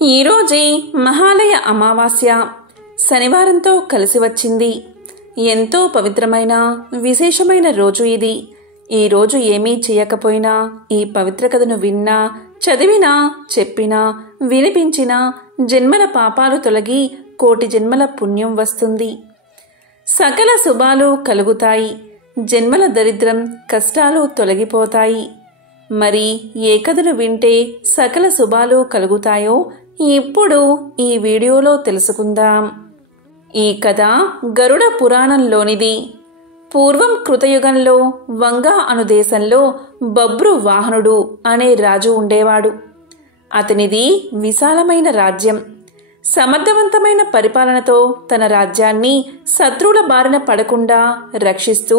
ఈరోజే మహాలయ అమావాస్య శనివారంతో కలిసి వచ్చింది. ఎంతో పవిత్రమైన విశేషమైన రోజు ఇది. ఈ రోజు ఏమీ చేయకపోయినా ఈ పవిత్ర కథను విన్నా, చదివినా, చెప్పినా, వినిపించినా జన్మల పాపాలు తొలగి కోటి జన్మల పుణ్యం వస్తుంది. సకల శుభాలు కలుగుతాయి. జన్మల దరిద్రం, కష్టాలు తొలగిపోతాయి. మరి ఏ కథను వింటే సకల శుభాలు కలుగుతాయో ఇప్పుడు ఈ వీడియోలో తెలుసుకుందాం. ఈ కథ గరుడ పురాణంలోనిది. పూర్వం కృతయుగంలో వంగా అను దేశంలో బభ్రు వాహనుడు అనే రాజు ఉండేవాడు. అతనిది విశాలమైన రాజ్యం. సమర్థవంతమైన పరిపాలనతో తన రాజ్యాన్ని శత్రువుల బారిన పడకుండా రక్షిస్తూ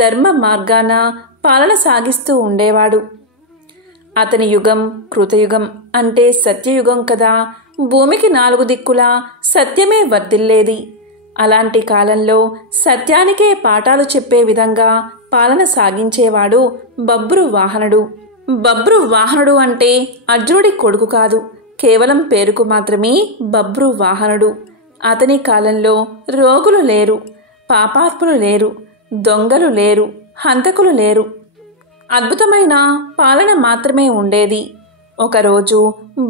ధర్మ మార్గాన పాలన సాగిస్తూ ఉండేవాడు. అతని యుగం కృతయుగం అంటే సత్యయుగం కదా. భూమికి 4 దిక్కులా సత్యమే వర్ధిల్లేది. అలాంటి కాలంలో సత్యానికే పాఠాలు చెప్పే విధంగా పాలన సాగించేవాడు బభ్రు వాహనుడు. బభ్రు వాహనుడు అంటే అర్జునుడి కొడుకు కాదు, కేవలం పేరుకు మాత్రమే బభ్రు వాహనుడు. అతని కాలంలో రోగులు లేరు, పాపాత్ములు లేరు, దొంగలు లేరు, హంతకులు లేరు. అద్భుతమైన పాలన మాత్రమే ఉండేది. ఒకరోజు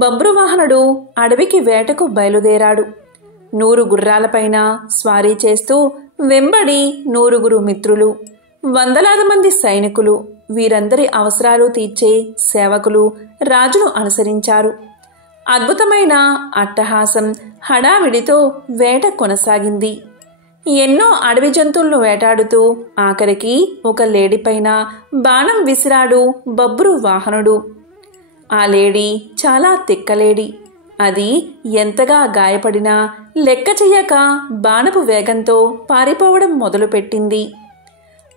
బభ్రువాహనుడు అడవికి వేటకు బయలుదేరాడు. 100 గుర్రాలపైన స్వారీ చేస్తూ వెంబడి 100 మిత్రులు, వందలాది మంది సైనికులు, వీరందరి అవసరాలు తీర్చే సేవకులు రాజును అనుసరించారు. అద్భుతమైన అట్టహాసం, హడావిడితో వేట కొనసాగింది. ఎన్నో అడవి జంతువులను వేటాడుతూ ఆఖరికి ఒక లేడీపైన బాణం విసిరాడు బభ్రు వాహనుడు. ఆ లేడీ చాలా తిక్కలేడి. అది ఎంతగా గాయపడినా లెక్క చెయ్యక బాణపు వేగంతో పారిపోవడం మొదలుపెట్టింది.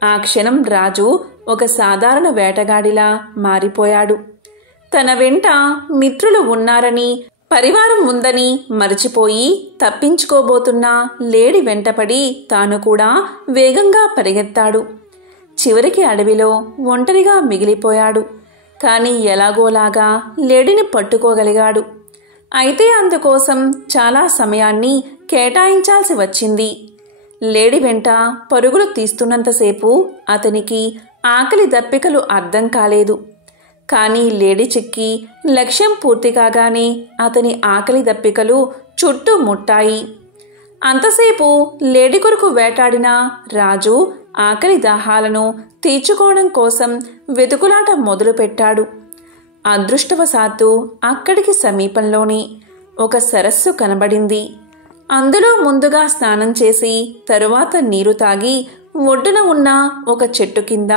ఆ క్షణం రాజు ఒక సాధారణ వేటగాడిలా మారిపోయాడు. తన వెంట మిత్రులు ఉన్నారని, పరివారం ఉందని మరచిపోయి తప్పించుకోబోతున్న లేడి వెంటపడి తాను కూడా వేగంగా పరిగెత్తాడు. చివరికి అడవిలో ఒంటరిగా మిగిలిపోయాడు. కానీ ఎలాగోలాగా లేడిని పట్టుకోగలిగాడు. అయితే అందుకోసం చాలా సమయాన్ని కేటాయించాల్సి వచ్చింది. లేడి వెంట పరుగులు తీస్తున్నంతసేపు అతనికి ఆకలి దప్పికలు అర్థం కాలేదు. కానీ లేడి చిక్కి లక్ష్యం పూర్తి కాగానే అతని ఆకలి దప్పికలు చుట్టుముట్టాయి. అంతసేపు లేడి కొరకు వేటాడిన రాజు ఆకలి దాహాలను తీర్చుకోవడం కోసం వెతుకులాట మొదలుపెట్టాడు. అదృష్టవశాత్తు అక్కడికి సమీపంలోనే ఒక సరస్సు కనబడింది. అందులో ముందుగా స్నానం చేసి తరువాత నీరు తాగి ఒడ్డున ఉన్న ఒక చెట్టు కింద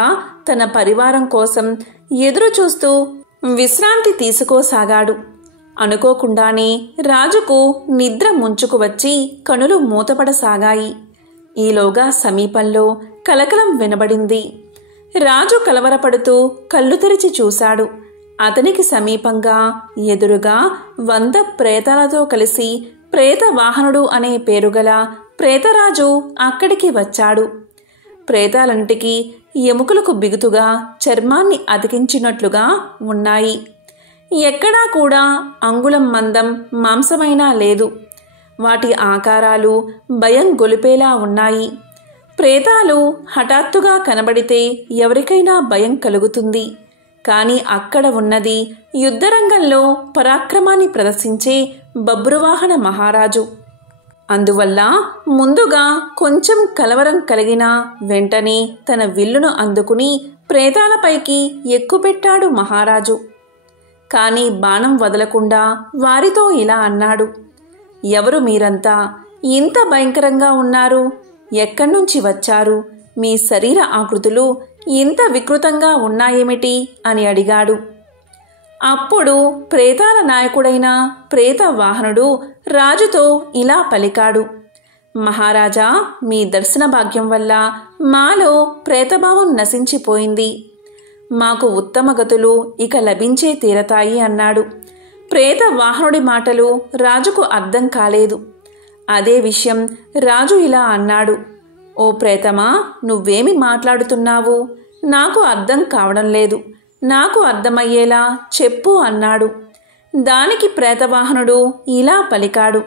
తన పరివారం కోసం ఎదురు చూస్తూ విశ్రాంతి తీసుకోసాగాడు. అనుకోకుండానే రాజుకు నిద్ర ముంచుకు వచ్చి కనులు మూతపడసాగాయి. ఈలోగా సమీపంలో కలకలం వినబడింది. రాజు కలవరపడుతూ కళ్ళు తెరిచి చూశాడు. అతనికి సమీపంగా ఎదురుగా 100 ప్రేతాలతో కలిసి ప్రేత వాహనుడు అనే పేరుగల ప్రేతరాజు అక్కడికి వచ్చాడు. ప్రేతాలంటికి ఎముకలకు బిగుతుగా చర్మాన్ని అతికించినట్లుగా ఉన్నాయి. ఎక్కడా కూడా అంగుళం మందం మాంసమైనా లేదు. వాటి ఆకారాలు భయం గొలిపేలా ఉన్నాయి. ప్రేతాలు హఠాత్తుగా కనబడితే ఎవరికైనా భయం కలుగుతుంది. కానీ అక్కడ ఉన్నది యుద్ధరంగంలో పరాక్రమాన్ని ప్రదర్శించే బభ్రువాహన మహారాజు. అందువల్ల ముందుగా కొంచెం కలవరం కలిగిన వెంటనే తన విల్లును అందుకుని ప్రేతాలపైకి ఎక్కుపెట్టాడు మహారాజు. కానీ బాణం వదలకుండా వారితో ఇలా అన్నాడు: ఎవరు మీరంతా? ఇంత భయంకరంగా ఉన్నారు. ఎక్కడ్నుంచి వచ్చారు? మీ శరీర ఆకృతులు ఇంత వికృతంగా ఉన్నాయేమిటి అని అడిగాడు. అప్పుడు ప్రేతాల నాయకుడైన ప్రేత వాహనుడు రాజుతో ఇలా పలికాడు: మహారాజా, మీ దర్శన భాగ్యం వల్ల మాలో ప్రేతభావం నశించిపోయింది. మాకు ఉత్తమ గతులు ఇక లభించే తీరతాయి అన్నాడు. ప్రేత వాహనుడి మాటలు రాజుకు అర్థం కాలేదు. అదే విషయం రాజు ఇలా అన్నాడు: ఓ ప్రేతమా, నువ్వేమి మాట్లాడుతున్నావు? నాకు అర్థం కావడం లేదు. నాకు అర్థమయ్యేలా చెప్పు అన్నాడు. దానికి ప్రేతవాహనుడు ఇలా పలికాడు,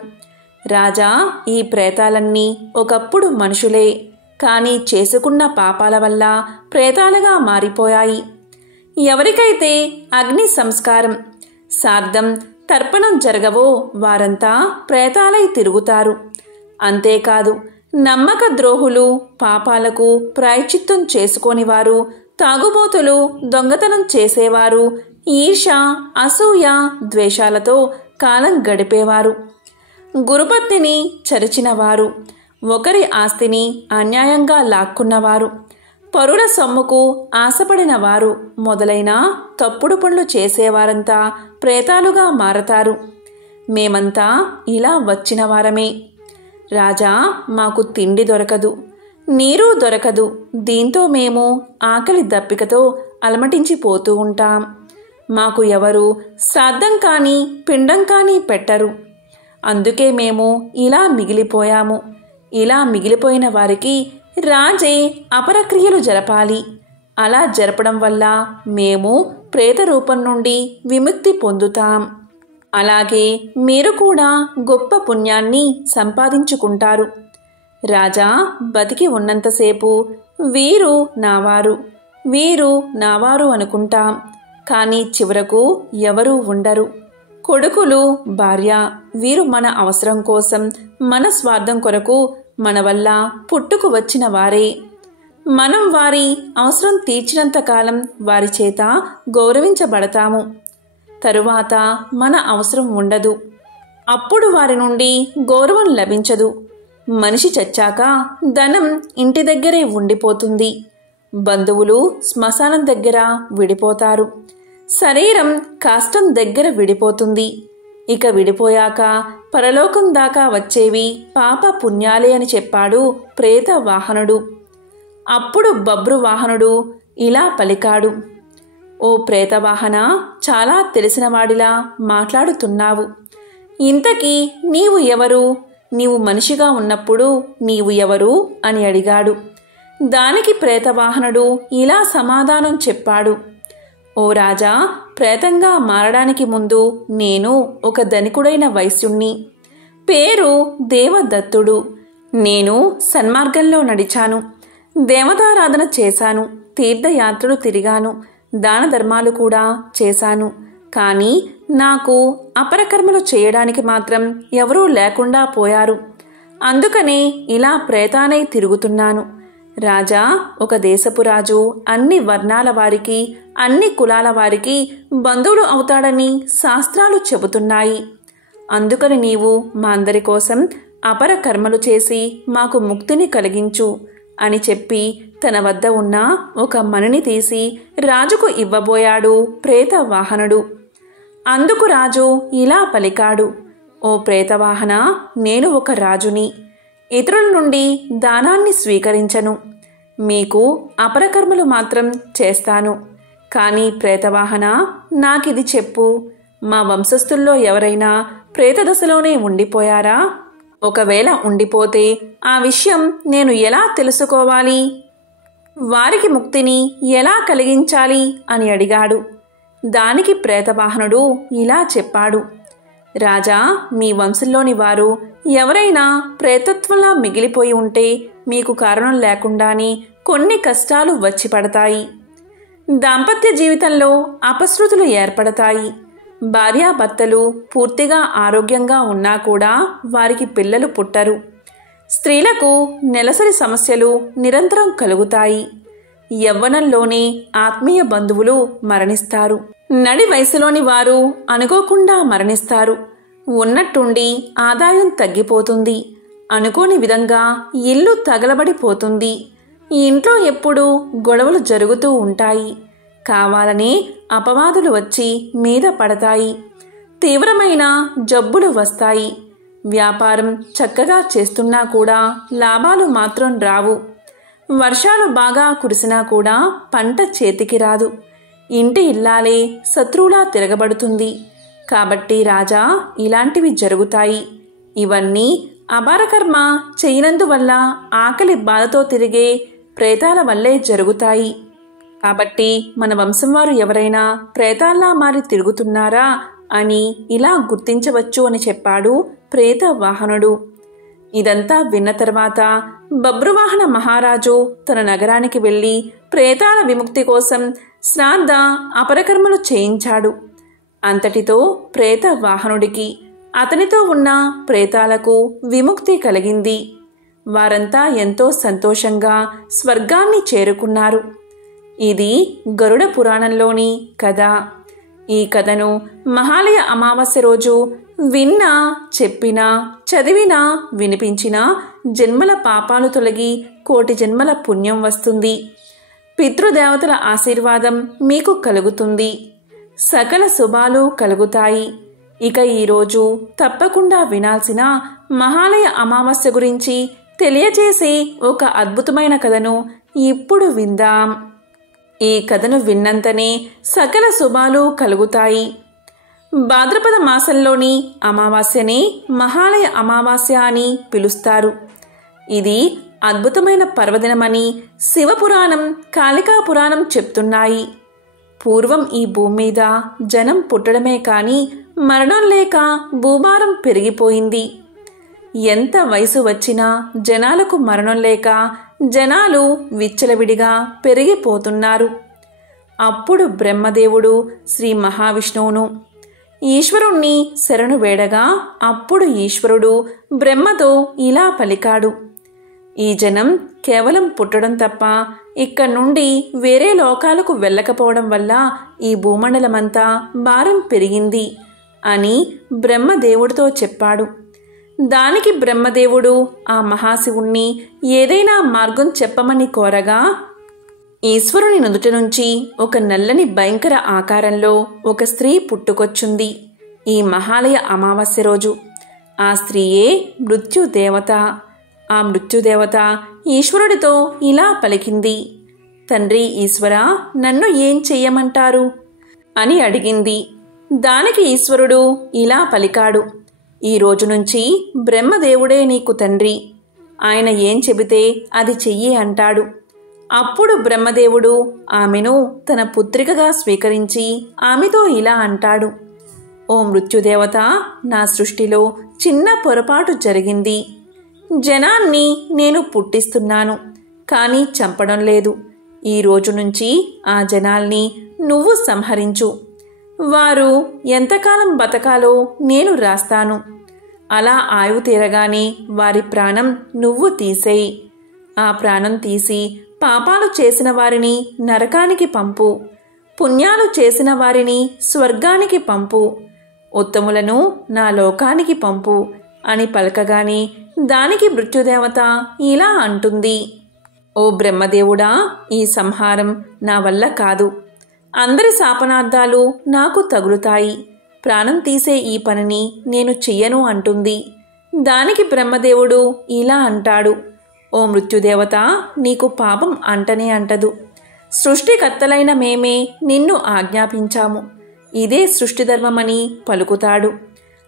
రాజా, ఈ ప్రేతాలన్నీ ఒకప్పుడు మనుషులే, కానీ చేసుకున్న పాపాల వల్ల ప్రేతాలుగా మారిపోయాయి. ఎవరికైతే అగ్ని సంస్కారం, శ్రాద్ధం, తర్పణం జరగవో వారంతా ప్రేతాలై తిరుగుతారు. అంతేకాదు, నమ్మక ద్రోహులు, పాపాలకు ప్రాయశ్చిత్తం చేసుకోనివారు, తాగుబోతులు, దొంగతనం చేసేవారు, ఈర్ష, అసూయ, ద్వేషాలతో కాలం గడిపేవారు, గురుపత్నిని చరిచినవారు, ఒకరి ఆస్తిని అన్యాయంగా లాక్కున్నవారు, పరుల సొమ్ముకు ఆశపడిన వారు మొదలైన తప్పుడు పనులు చేసేవారంతా ప్రేతాలుగా మారతారు. మేమంతా ఇలా వచ్చిన వారమే. రాజా, మాకు తిండి దొరకదు, నీరు దొరకదు. దీంతో మేము ఆకలి దప్పికతో అలమటించిపోతూ ఉంటాం. మాకు ఎవరు శ్రాద్ధం కానీ పిండం కానీ పెట్టరు. అందుకే మేము ఇలా మిగిలిపోయాము. ఇలా మిగిలిపోయిన వారికి రాజే అపరక్రియలు జరపాలి. అలా జరపడం వల్ల మేము ప్రేత రూపం నుండి విముక్తి పొందుతాం. అలాగే మీరు కూడా గొప్ప పుణ్యాన్ని సంపాదించుకుంటారు. రాజా, బతికి ఉన్నంతసేపు వీరు నావారు, వీరు నావారు అనుకుంటాం. కానీ చివరకు ఎవరూ ఉండరు. కొడుకులు, భార్య, వీరు మన అవసరం కోసం, మన స్వార్థం కొరకు మన వల్ల పుట్టుకు వచ్చిన వారే. మనం వారి అవసరం తీర్చినంతకాలం వారి చేత గౌరవించబడతాము. తరువాత మన అవసరం ఉండదు. అప్పుడు వారి నుండి గౌరవం లభించదు. మనిషి చచ్చాక ధనం ఇంటి దగ్గరే ఉండిపోతుంది. బంధువులు శ్మశానం దగ్గర విడిపోతారు. శరీరం కాష్టం దగ్గర విడిపోతుంది. ఇక విడిపోయాక పరలోకం దాకా వచ్చేవి పాప పుణ్యాలే అని చెప్పాడు ప్రేత వాహనుడు. అప్పుడు బబ్రు వాహనుడు ఇలా పలికాడు, ఓ ప్రేతవాహన, చాలా తెలిసినవాడిలా మాట్లాడుతున్నావు. ఇంతకీ నీవు ఎవరు? నీవు మనిషిగా ఉన్నప్పుడు నీవు ఎవరు అని అడిగాడు. దానికి ప్రేతవాహనుడు ఇలా సమాధానం చెప్పాడు, ఓ రాజా, ప్రేతంగా మారడానికి ముందు నేను ఒక ధనికుడైన వైశ్యుణ్ణి. పేరు దేవదత్తుడు. నేను సన్మార్గంలో నడిచాను, దేవతారాధన చేశాను, తీర్థయాత్రలు తిరిగాను, దాన ధర్మాలు కూడా చేశాను. కానీ నాకు అపరకర్మలు చేయడానికి మాత్రం ఎవరూ లేకుండా పోయారు. అందుకనే ఇలా ప్రేతానై తిరుగుతున్నాను. రాజా, ఒక దేశపు రాజు అన్ని వర్ణాల వారికి, అన్ని కులాల వారికి బంధువులు అవుతాడని శాస్త్రాలు చెబుతున్నాయి. అందుకని నీవు మా అందరి కోసం అపర కర్మలు చేసి మాకు ముక్తిని కలిగించు అని చెప్పి తన వద్ద ఉన్న ఒక మణిని తీసి రాజుకు ఇవ్వబోయాడు ప్రేత వాహనుడు. అందుకు రాజు ఇలా పలికాడు, ఓ ప్రేతవాహన, నేను ఒక రాజుని. ఇతరుల నుండి దానాన్ని స్వీకరించను. మీకు అపరకర్మలు మాత్రం చేస్తాను. కానీ ప్రేతవాహన, నాకిది చెప్పు, మా వంశస్థుల్లో ఎవరైనా ప్రేతదశలోనే ఉండిపోయారా? ఒకవేళ ఉండిపోతే ఆ విషయం నేను ఎలా తెలుసుకోవాలి? వారికి ముక్తిని ఎలా కలిగించాలి అని అడిగాడు. దానికి ప్రేతవాహనుడు ఇలా చెప్పాడు, రాజా, మీ వంశంలోని వారు ఎవరైనా ప్రేతత్వంలా మిగిలిపోయి ఉంటే మీకు కారణం లేకుండానే కొన్ని కష్టాలు వచ్చి పడతాయి. దాంపత్య జీవితంలో అపశృతులు ఏర్పడతాయి. భార్యాభర్తలు పూర్తిగా ఆరోగ్యంగా ఉన్నా కూడా వారికి పిల్లలు పుట్టరు. స్త్రీలకు నెలసరి సమస్యలు నిరంతరం కలుగుతాయి. యవ్వనంలోనే ఆత్మీయ బంధువులు మరణిస్తారు. నడి వయసులోని వారు అనుకోకుండా మరణిస్తారు. ఉన్నట్టుండి ఆదాయం తగ్గిపోతుంది. అనుకోని విధంగా ఇల్లు తగలబడిపోతుంది. ఈ ఇంట్లో ఎప్పుడూ గొడవలు జరుగుతూ ఉంటాయి. కావాలనే అపవాదులు వచ్చి మీద పడతాయి. తీవ్రమైన జబ్బులు వస్తాయి. వ్యాపారం చక్కగా చేస్తున్నా కూడా లాభాలు మాత్రం రావు. వర్షాలు బాగా కురిసినా కూడా పంట చేతికి రాదు. ఇంటి ఇల్లాలే శత్రువులా తిరగబడుతుంది. కాబట్టి రాజా, ఇలాంటివి జరుగుతాయి. ఇవన్నీ అపారకర్మ చేయనందువల్ల ఆకలి బాధతో తిరిగే ప్రేతాల వల్లే జరుగుతాయి. కాబట్టి మన వంశం వారు ఎవరైనా ప్రేతాల్లా మారి తిరుగుతున్నారా అని ఇలా గుర్తించవచ్చు అని చెప్పాడు ప్రేత వాహనుడు. ఇదంతా విన్న తర్వాత బబ్రువాహన మహారాజు తన నగరానికి వెళ్ళి ప్రేతాల విముక్తి కోసం శ్రాద్ధ అపరకర్మలు చేయించాడు. అంతటితో ప్రేత వాహనుడికి అతనితో ఉన్న ప్రేతాలకు విముక్తి కలిగింది. వారంతా ఎంతో సంతోషంగా స్వర్గాన్ని చేరుకున్నారు. ఇది గరుడ పురాణంలోని కథ. ఈ కథను మహాలయ అమావాస్య రోజు విన్నా, చెప్పినా, చదివినా, వినిపించినా జన్మల పాపాలు తొలగి కోటి జన్మల పుణ్యం వస్తుంది. పితృదేవతల ఆశీర్వాదం మీకు కలుగుతుంది. సకల శుభాలు కలుగుతాయి. ఇక ఈరోజు తప్పకుండా వినాల్సిన మహాలయ అమావాస్య గురించి తెలియజేసే ఒక అద్భుతమైన కథను ఇప్పుడు విందాం. ఈ కథను విన్నంతనే సకల శుభాలు కలుగుతాయి. భాద్రపద మాసంలోని అమావాస్యనే మహాలయ అమావాస్య అని పిలుస్తారు. ఇది అద్భుతమైన పర్వదినమని శివపురాణం, కాళికా పురాణం చెప్తున్నాయి. పూర్వం ఈ భూమి మీద జనం పుట్టడమే కానీ మరణం లేక భూభారం పెరిగిపోయింది. ఎంత వయసు వచ్చినా జనాలకు మరణం లేక జనాలు విచ్చలవిడిగా పెరిగిపోతున్నారు. అప్పుడు బ్రహ్మదేవుడు శ్రీ మహావిష్ణువును, ఈశ్వరుణ్ణి శరణు వేడగా అప్పుడు ఈశ్వరుడు బ్రహ్మతో ఇలా పలికాడు. ఈ జనం కేవలం పుట్టడం తప్ప ఇక్కడి నుండి వేరే లోకాలకు వెళ్ళకపోవడం వల్ల ఈ భూమండలమంతా భారం పెరిగింది అని బ్రహ్మదేవుడితో చెప్పాడు. దానికి బ్రహ్మదేవుడు ఆ మహాశివుణ్ణి ఏదైనా మార్గం చెప్పమని కోరగా ఈశ్వరుని నుదుటి నుంచి ఒక నల్లని భయంకర ఆకారంలో ఒక స్త్రీ పుట్టుకొచ్చింది. ఈ మహాలయ అమావాస్య రోజు ఆ స్త్రీయే మృత్యుదేవత. ఆ మృత్యుదేవత ఈశ్వరుడితో ఇలా పలికింది. తండ్రి ఈశ్వర, నన్ను ఏం చెయ్యమంటారు అని అడిగింది. దానికి ఈశ్వరుడు ఇలా పలికాడు. ఈ రోజు నుంచి బ్రహ్మదేవుడే నీకు తండ్రి. ఆయన ఏం చెబితే అది చెయ్యి అంటాడు. అప్పుడు బ్రహ్మదేవుడు ఆమెను తన పుత్రికగా స్వీకరించి ఆమెతో ఇలా అంటాడు. ఓ మృత్యుదేవత, నా సృష్టిలో చిన్న పొరపాటు జరిగింది. జనాన్ని నేను పుట్టిస్తున్నాను, కానీ చంపడం లేదు. ఈ రోజు నుంచి ఆ జనాల్ని నువ్వు సంహరించు. వారు ఎంతకాలం బతకాలో నేను రాస్తాను. అలా ఆయువు తీరగానే వారి ప్రాణం నువ్వు తీసేయి. ఆ ప్రాణం తీసి పాపాలు చేసిన వారిని నరకానికి పంపు, పుణ్యాలు చేసిన వారిని స్వర్గానికి పంపు, ఉత్తములను నా లోకానికి పంపు అని పలకగానే దానికి మృత్యుదేవత ఇలా అంటుంది. ఓ బ్రహ్మదేవుడా, ఈ సంహారం నా వల్ల కాదు. అందరి శాపనార్థాలు నాకు తగులుతాయి. ప్రాణం తీసే ఈ పనిని నేను చెయ్యను అంటుంది. దానికి బ్రహ్మదేవుడు ఇలా అంటాడు. ఓ మృత్యుదేవత, నీకు పాపం అంటనే అంటదు. సృష్టికర్తలైన మేమే నిన్ను ఆజ్ఞాపించాము. ఇదే సృష్టి ధర్మమని పలుకుతాడు.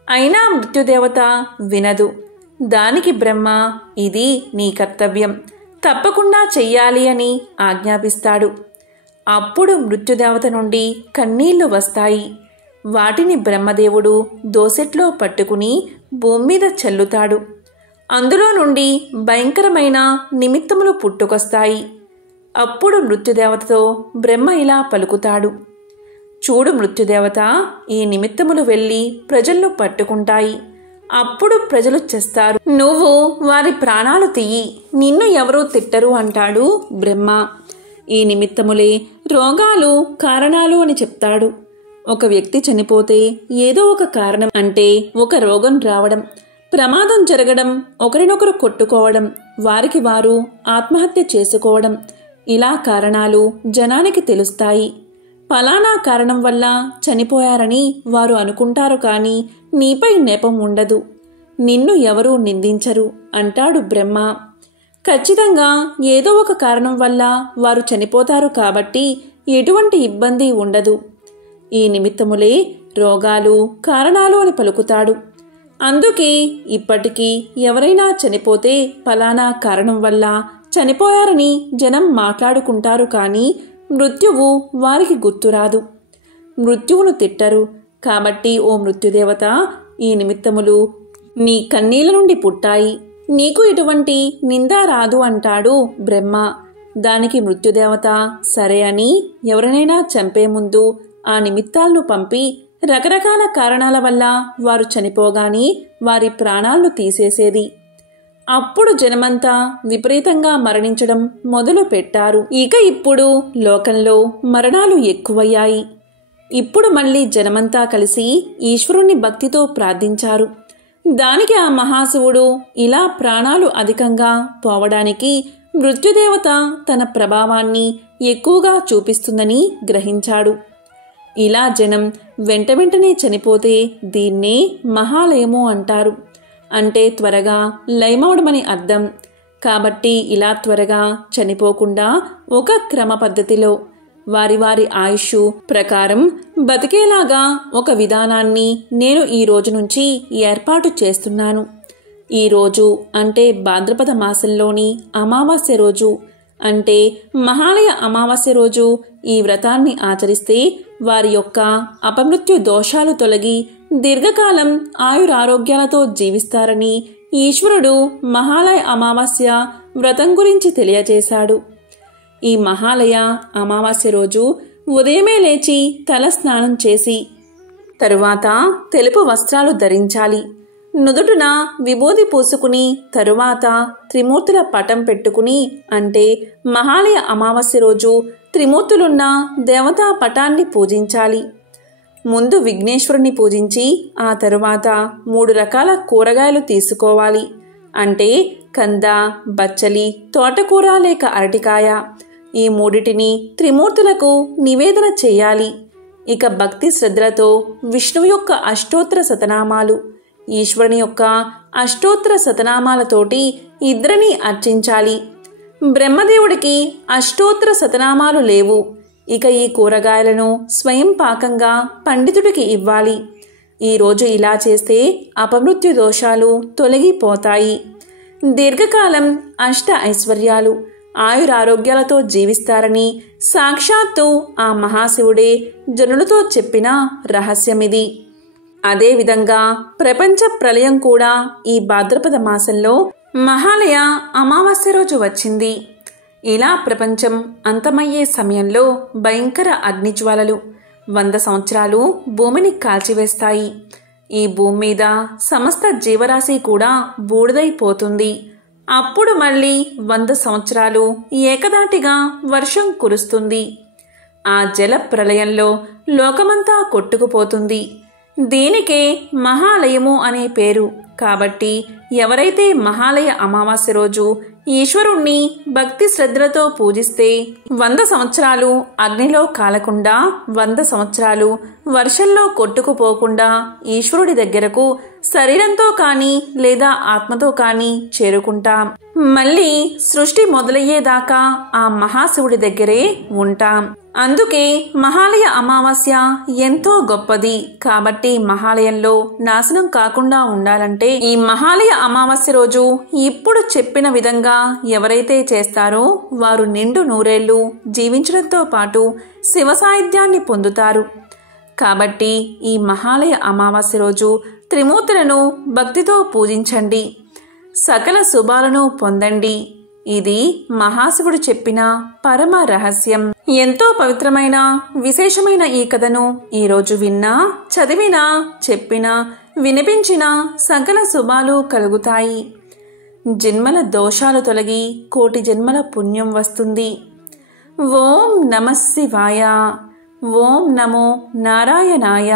అయినా మృత్యుదేవత వినదు. దానికి బ్రహ్మ, ఇది నీ కర్తవ్యం, తప్పకుండా చెయ్యాలి అని ఆజ్ఞాపిస్తాడు. అప్పుడు మృత్యుదేవత నుండి కన్నీళ్లు వస్తాయి. వాటిని బ్రహ్మదేవుడు దోసెట్లో పట్టుకుని భూమి మీద చల్లుతాడు. అందులో నుండి భయంకరమైన నిమిత్తములు పుట్టుకొస్తాయి. అప్పుడు మృత్యుదేవతతో బ్రహ్మ ఇలా పలుకుతాడు. చూడు మృత్యుదేవత, ఈ నిమిత్తములు వెళ్ళి ప్రజలను పట్టుకుంటాయి. అప్పుడు ప్రజలు చేస్తారు. నువ్వు వారి ప్రాణాలు తీయి, నిన్ను ఎవరూ తిట్టరు అంటాడు బ్రహ్మ. ఈ నిమిత్తములే రోగాలు కారణాలు అని చెప్తాడు. ఒక వ్యక్తి చనిపోతే ఏదో ఒక కారణం, అంటే ఒక రోగం రావడం, ప్రమాదం జరగడం, ఒకరినొకరు కొట్టుకోవడం, వారికి వారు ఆత్మహత్య చేసుకోవడం, ఇలా కారణాలు జనానికి తెలుస్తాయి. ఫలానా కారణం వల్ల చనిపోయారని వారు అనుకుంటారు, కానీ నీపై నెపం ఉండదు. నిన్ను ఎవరూ నిందించరు అంటాడు బ్రహ్మ. ఖచ్చితంగా ఏదో ఒక కారణం వల్ల వారు చనిపోతారు కాబట్టి ఎటువంటి ఇబ్బంది ఉండదు. ఈ నిమిత్తములే రోగాలు కారణాలు అని పలుకుతాడు. అందుకే ఇప్పటికీ ఎవరైనా చనిపోతే ఫలానా కారణం వల్ల చనిపోయారని జనం మాట్లాడుకుంటారు, కానీ మృత్యువు వారికి గుర్తురాదు. మృత్యువును తిట్టరు, కాబట్టి ఓ మృత్యుదేవత, ఈ నిమిత్తములు నీ కన్నీళ్ల నుండి పుట్టాయి, నీకు ఇటువంటి నింద రాదు అంటాడు బ్రహ్మ. దానికి మృత్యుదేవత సరే అని ఎవరినైనా చంపే ముందు ఆ నిమిత్తాలను పంపి రకరకాల కారణాల వల్ల వారు చనిపోగానే వారి ప్రాణాలను తీసేసేది. అప్పుడు జనమంతా విపరీతంగా మరణించడం మొదలు పెట్టారు. ఇప్పుడు లోకంలో మరణాలు ఎక్కువయ్యాయి. ఇప్పుడు మళ్ళీ జనమంతా కలిసి ఈశ్వరుణ్ణి భక్తితో ప్రార్థించారు. దానికి ఆ మహాశివుడు ఇలా ప్రాణాలు అధికంగా పోవడానికి మృత్యుదేవత తన ప్రభావాన్ని ఎక్కువగా చూపిస్తుందని గ్రహించాడు. ఇలా జనం వెంటనే చనిపోతే దీన్నే మహాలయము అంటారు. అంటే త్వరగా లయమవడమని అర్థం. కాబట్టి ఇలా త్వరగా చనిపోకుండా ఒక క్రమ పద్ధతిలో వారి వారి ఆయుష్ ప్రకారం బతికేలాగా ఒక విధానాన్ని నేను ఈ రోజు నుంచి ఏర్పాటు చేస్తున్నాను. ఈ రోజు అంటే భాద్రపద మాసంలోని అమావాస్య రోజు, అంటే మహాలయ అమావాస్య రోజు ఈ వ్రతాన్ని ఆచరిస్తే వారి యొక్క అపమృత్యు దోషాలు తొలగి దీర్ఘకాలం ఆయురారోగ్యాలతో జీవిస్తారని ఈశ్వరుడు మహాలయ అమావాస్య వ్రతం గురించి తెలియజేశాడు. ఈ మహాలయ అమావాస్య రోజు ఉదయమే లేచి తల స్నానం చేసి తరువాత తెలుపు వస్త్రాలు ధరించాలి. నుదుటున విభూది పూసుకుని తరువాత త్రిమూర్తుల పటం పెట్టుకుని, అంటే మహాలయ అమావాస్య రోజు త్రిమూర్తులున్న దేవతా పటాన్ని పూజించాలి. ముందు విఘ్నేశ్వరుని పూజించి ఆ తరువాత 3 రకాల కూరగాయలు తీసుకోవాలి. అంటే కంద, బచ్చలి, తోటకూర లేక అరటికాయ. ఈ 3టిని త్రిమూర్తులకు నివేదన చేయాలి. ఇక భక్తి శ్రద్ధలతో విష్ణువు యొక్క అష్టోత్తర శతనామాలు, ఈశ్వరుని యొక్క అష్టోత్తర శతనామాలతోటి ఇద్దరిని అర్చించాలి. బ్రహ్మదేవుడికి అష్టోత్తర శతనామాలు లేవు. ఇక ఈ కూరగాయలను స్వయం పాకంగా పండితుడికి ఇవ్వాలి. ఈరోజు ఇలా చేస్తే అపమృత్యు దోషాలు తొలగిపోతాయి. దీర్ఘకాలం అష్ట ఐశ్వర్యాలు ఆయురారోగ్యాలతో జీవిస్తారని సాక్షాత్తు ఆ మహాశివుడే జనులతో చెప్పిన రహస్యమిది. అదేవిధంగా ప్రపంచ ప్రళయం కూడా ఈ భాద్రపద మాసంలో మహాలయ అమావాస్య రోజు వచ్చింది. ఇలా ప్రపంచం అంతమయ్యే సమయంలో భయంకర అగ్నిజ్వాలలు 100 సంవత్సరాలు భూమిని కాల్చివేస్తాయి. ఈ భూమి మీద సమస్త జీవరాశి కూడా బూడిదైపోతుంది. అప్పుడు మళ్ళీ 100 సంవత్సరాలు ఏకదాటిగా వర్షం కురుస్తుంది. ఆ జల ప్రళయంలో లోకమంతా కొట్టుకుపోతుంది. దీనికే మహాలయము అనే పేరు. కాబట్టి ఎవరైతే మహాలయ అమావాస్య రోజు ఈశ్వరుణ్ణి భక్తి శ్రద్ధలతో పూజిస్తే 100 సంవత్సరాలు అగ్నిలో కాలకుండా, 100 సంవత్సరాలు వర్షంలో కొట్టుకుపోకుండా ఈశ్వరుడి దగ్గరకు శరీరంతో కానీ లేదా ఆత్మతో కానీ చేరుకుంటాం. మళ్ళీ సృష్టి మొదలయ్యేదాకా ఆ మహాశివుడి దగ్గరే ఉంటాం. అందుకే మహాలయ అమావాస్య ఎంతో గొప్పది. కాబట్టి మహాలయంలో నాశనం కాకుండా ఉండాలంటే ఈ మహాలయ అమావాస్య రోజు ఇప్పుడు చెప్పిన విధంగా ఎవరైతే చేస్తారో వారు నిండు నూరేళ్లు జీవించడంతో పాటు శివ సాయుధ్యాన్ని పొందుతారు. కాబట్టి ఈ మహాలయ అమావాస్య రోజు త్రిమూర్తులను భక్తితో పూజించండి, సకల శుభాలను పొందండి. ఇది మహాశివుడు చెప్పిన పరమ రహస్యం. ఎంతో పవిత్రమైన విశేషమైన ఈ కథను ఈరోజు విన్నా, చదివినా, చెప్పినా, వినిపించినా సకల శుభాలు కలుగుతాయి. జన్మల దోషాలు తొలగి కోటి జన్మల పుణ్యం వస్తుంది. ఓం నమః శివాయ. ఓం నమో నారాయణాయ.